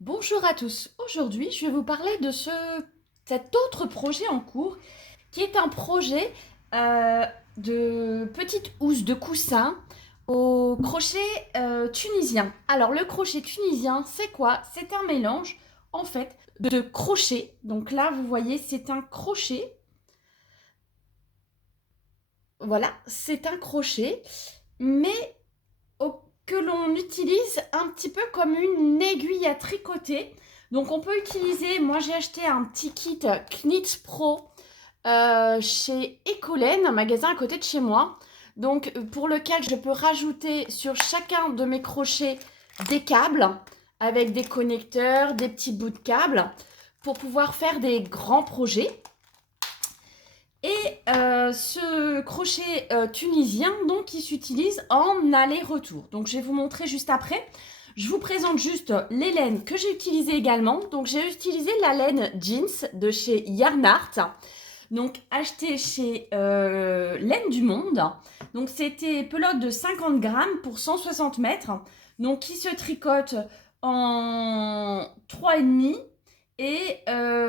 Bonjour à tous. Aujourd'hui, je vais vous parler de cet autre projet en cours qui est un projet euh, de petite housse de coussin au crochet tunisien. Alors, le crochet tunisien, c'est quoi? C'est un mélange en fait de crochet. Donc là, vous voyez, c'est un crochet. Voilà, c'est un crochet, mais que l'on utilise un petit peu comme une aiguille à tricoter. Donc on peut utiliser, moi j'ai acheté un petit kit Knit Pro chez Ecolène, un magasin à côté de chez moi. Donc pour lequel je peux rajouter sur chacun de mes crochets des câbles avec des connecteurs, des petits bouts de câbles pour pouvoir faire des grands projets. Et ce crochet tunisien, donc, il s'utilise en aller-retour. Donc, je vais vous montrer juste après. Je vous présente juste les laines que j'ai utilisées également. Donc, j'ai utilisé la laine jeans de chez Yarn Art. Donc, acheté chez Laine du Monde. Donc, c'était pelote de 50 grammes pour 160 mètres. Donc, qui se tricote en 3,5 et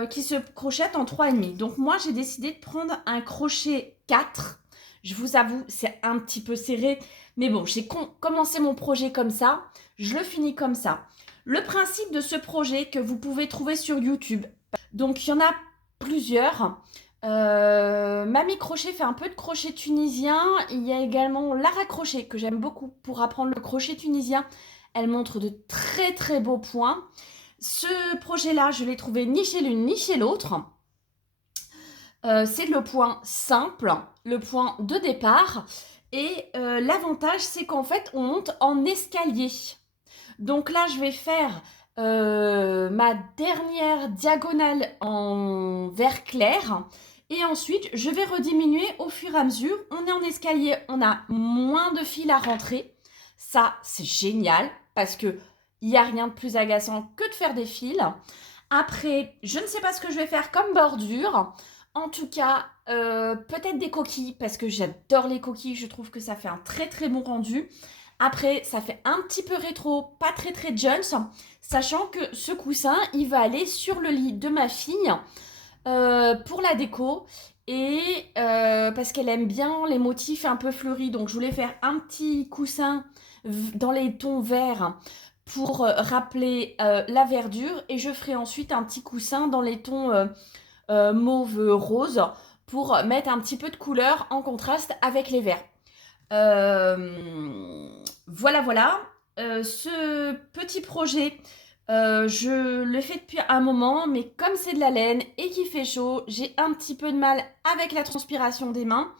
qui se crochette en 3,5. Donc moi, j'ai décidé de prendre un crochet 4. Je vous avoue, c'est un petit peu serré. Mais bon, j'ai commencé mon projet comme ça. Je le finis comme ça. Le principe de ce projet que vous pouvez trouver sur YouTube. Donc, il y en a plusieurs. Mamie Crochet fait un peu de crochet tunisien. Il y a également Lara Crochet que j'aime beaucoup pour apprendre le crochet tunisien. Elle montre de très très beaux points. Ce projet-là, je l'ai trouvé ni chez l'une ni chez l'autre. C'est le point simple, le point de départ. Et l'avantage, c'est qu'en fait, on monte en escalier. Donc là, je vais faire ma dernière diagonale en vert clair. Et ensuite, je vais rediminuer au fur et à mesure. On est en escalier, on a moins de fils à rentrer. Ça, c'est génial parce que il n'y a rien de plus agaçant que de faire des fils. Après, je ne sais pas ce que je vais faire comme bordure. En tout cas, peut-être des coquilles parce que j'adore les coquilles. Je trouve que ça fait un très très bon rendu. Après, ça fait un petit peu rétro, pas très très Jones, sachant que ce coussin, il va aller sur le lit de ma fille pour la déco et parce qu'elle aime bien les motifs un peu fleuris. Donc, je voulais faire un petit coussin dans les tons verts pour rappeler la verdure et je ferai ensuite un petit coussin dans les tons mauve rose pour mettre un petit peu de couleur en contraste avec les verts. Voilà, voilà. Ce petit projet, je le fais depuis un moment, mais comme c'est de la laine et qu'il fait chaud, j'ai un petit peu de mal avec la transpiration des mains.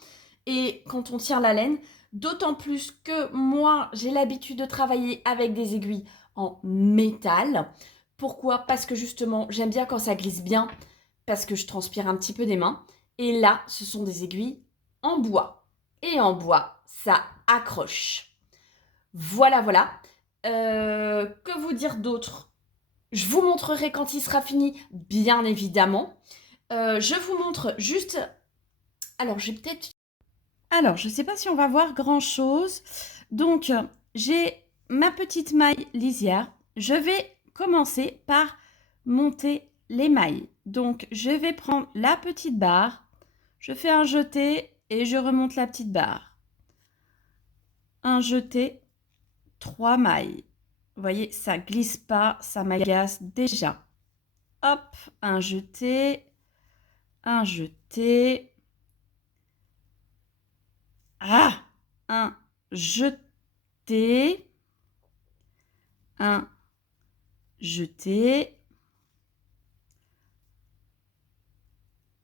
Et quand on tire la laine, d'autant plus que moi, j'ai l'habitude de travailler avec des aiguilles en métal. Pourquoi? Parce que justement, j'aime bien quand ça glisse bien, parce que je transpire un petit peu des mains. Et là, ce sont des aiguilles en bois. Et en bois, ça accroche. Voilà, voilà. Que vous dire d'autre? Je vous montrerai quand il sera fini, bien évidemment. Je vous montre juste... Alors, j'ai peut-être... Alors, je ne sais pas si on va voir grand-chose. Donc, j'ai ma petite maille lisière. Je vais commencer par monter les mailles. Donc, je vais prendre la petite barre. Je fais un jeté et je remonte la petite barre. Un jeté, 3 mailles. Vous voyez, ça glisse pas, ça m'agace déjà. Hop, un jeté, un jeté. Ah, un jeté, un jeté.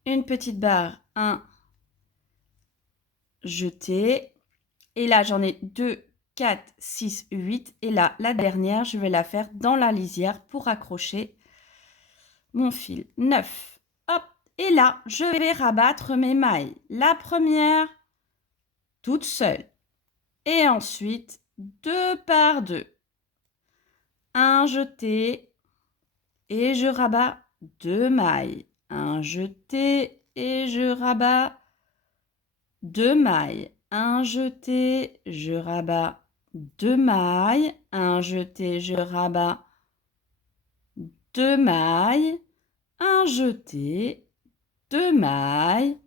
Une petite barre, un jeté. Et là, j'en ai 2, 4, 6, 8. Et là, la dernière, je vais la faire dans la lisière pour accrocher mon fil. 9. Hop. Et là, je vais rabattre mes mailles. La première, toute seule. Et ensuite, 2 par 2. Un jeté et je rabats 2 mailles. Un jeté et je rabats 2 mailles. Un jeté, je rabats 2 mailles. Un jeté, je rabats 2 mailles, un jeté, 2 mailles,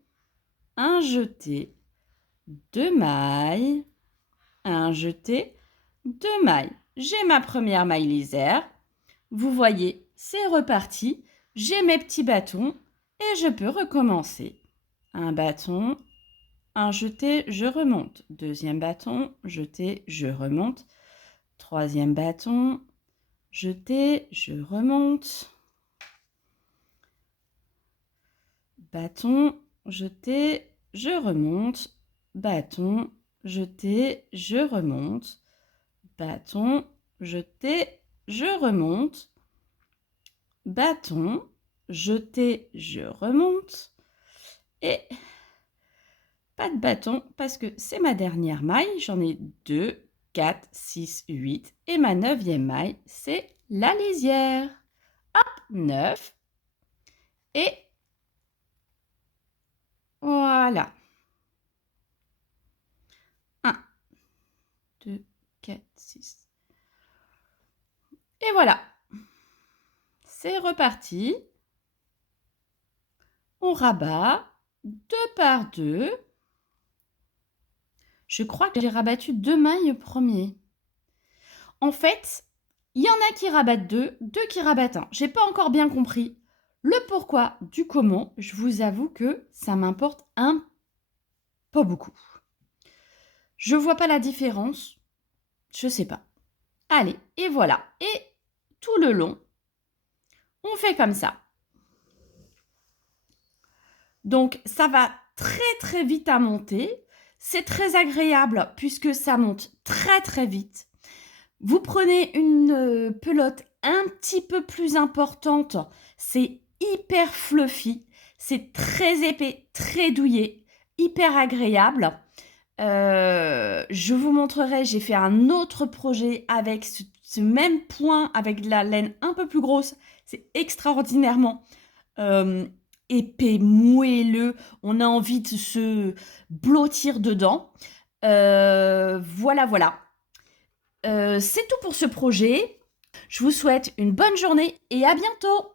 un jeté, 2 mailles, un jeté, 2 mailles. J'ai ma première maille lisière. Vous voyez, c'est reparti. J'ai mes petits bâtons et je peux recommencer. Un bâton, un jeté, je remonte. Deuxième bâton, jeté, je remonte. Troisième bâton, jeté, je remonte. Bâton, jeté, je remonte. Bâton, jeté, je remonte. Bâton, jeté, je remonte. Bâton, jeté, je remonte. Et pas de bâton parce que c'est ma dernière maille. J'en ai 2, 4, 6, 8. Et ma 9e maille, c'est la lisière. Hop, 9. Et voilà. 1, 2, 4, 6. Et voilà. C'est reparti. On rabat 2 par 2. Je crois que j'ai rabattu 2 mailles premier. En fait, il y en a qui rabattent 2, 2 qui rabattent 1. J'ai pas encore bien compris le pourquoi du comment. Je vous avoue que ça m'importe pas beaucoup. Je vois pas la différence. Je sais pas. Allez, et voilà. Et tout le long, on fait comme ça. Donc, ça va très vite à monter. C'est très agréable puisque ça monte très vite. Vous prenez une pelote un petit peu plus importante. C'est hyper fluffy. C'est très épais, très douillet, hyper agréable. Je vous montrerai, j'ai fait un autre projet avec ce même point, avec de la laine un peu plus grosse. C'est extraordinairement épais, moelleux. On a envie de se blottir dedans. Voilà. C'est tout pour ce projet. Je vous souhaite une bonne journée et à bientôt!